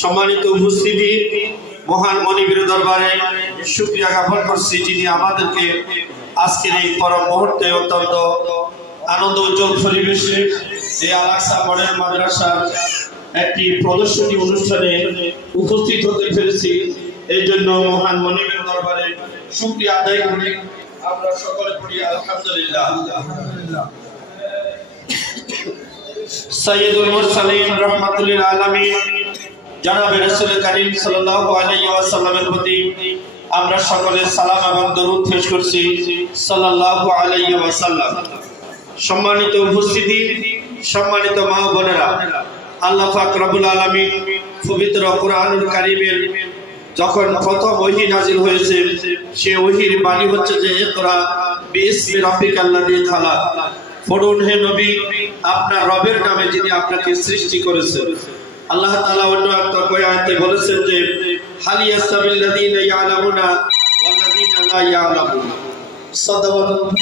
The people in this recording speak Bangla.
সম্মানিত উপস্থিতি, মহান মনিবের দরবারে শুকরিয়া জ্ঞাপন করছি যিনি আমাদেরকে আজকের এই পরম মুহূর্তে অত্যন্ত আনন্দ উজ্জ্বল পরিবেশে এই আল-আকসা মডেল মাদ্রাসার একটি প্রদর্শনী অনুষ্ঠানে উপস্থিত হতে পেরেছি। এই জন্য মহান মনিবের দরবারে শুকরিয়া আদায় করি। আমরা সকলে পড়ি আলহামদুলিল্লাহ। সাইয়্যিদুল মুরসালিন রাহমাতুল আলামিন জনাবে রাসূল কারীম সাল্লাল্লাহু আলাইহি ওয়াসাল্লামের প্রতি আমরা সকলে সালাম এবং দরুদ পেশ করছি সাল্লাল্লাহু আলাইহি ওয়াসাল্লাম। সম্মানিত উপস্থিতি, সম্মানিত মা ও বোনেরা, আল্লাহ পাক রব্বুল আলামিন পবিত্র কোরআনুল কারীমের যখন প্রথম ওহী নাযিল হয়েছে, সে ওহীর বাণী হচ্ছে যে ইকরা বিইসমি রাব্বিকাল্লাযী খালাক, পড়ুন হে নবী আপনার রবের নামে যিনি আপনাকে সৃষ্টি করেছেন। আল্লাহ তাআলা অন্য একটা আয়াতে বলেছেন যে হাল ইয়াস্তাবিল লাযীনা ইয়ালামুনা ওয়াল লাযীনা লা ইয়ালামুন। সাদাকাল্লাহু